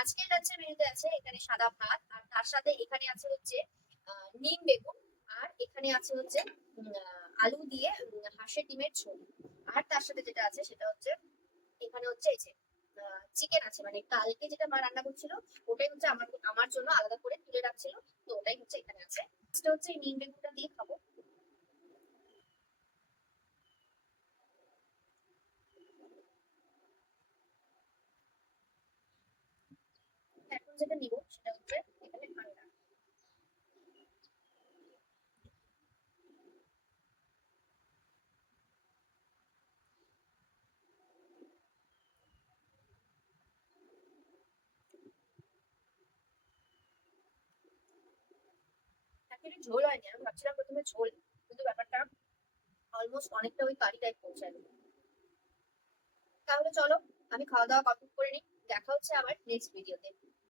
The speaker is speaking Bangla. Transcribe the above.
আজকের লাঞ্চের মেনুতে আছে এখানে সাদা ভাত, আর তার সাথে এখানে আছে হচ্ছে নিম বেগুন, আর এখানে আছে হচ্ছে আলু দিয়ে হাঁসের ডিমের ঝোল। আর তার সাথে যেটা আছে সেটা হচ্ছে এখানে হচ্ছে এই যে চিকেন আছে, মানে কালকে যেটা মা রান্না করছিল ওটাই হচ্ছে আমার আমার জন্য আলাদা করে তুলে রাখছিল, তো ওটাই হচ্ছে এখানে আছে। সেটা হচ্ছে এই নিম বেগুনটা দিয়ে খাবো। এখন যেটা নিব সেটা হচ্ছে এখানে ঠান্ডা। অ্যাকচুয়ালি ঝোল হয়নি, আমি ভাবছিলাম প্রথমে ঝোল, কিন্তু ব্যাপারটা অলমোস্ট অনেকটা ওই কারি টাইপ পৌঁছায়। তাহলে চলো আমি খাওয়া দাওয়া কমপ্লিট করে নিই, দেখা হচ্ছে আবার নেক্সট ভিডিওতে।